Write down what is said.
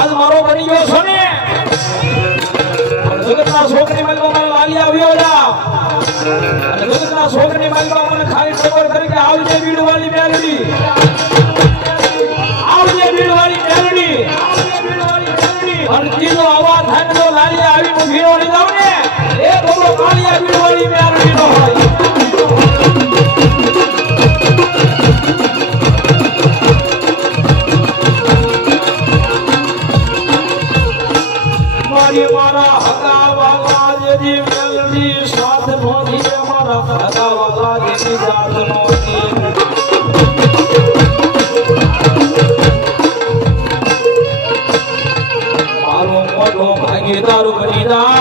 આજ મારો બની ગયો છો ને. જગતના છોકરી મળવા મને લાલી આવ્યો લા જગતના છોકરી મળવા મને ખાલી ખબર કરી કે આવજે બીડ વાળી મેલડી. આવજે બીડ વાળી મેલડી. ભરતીનો અવાજ થાય તો લાલી આવી હું ભીરો લઈ જાઉં મારી મારા હગા વાલા જેજી મેલડી સાથ નોધી મારા હગા વાલા જેજી જાત નોધી મારો મોટો ભાગીદાર બની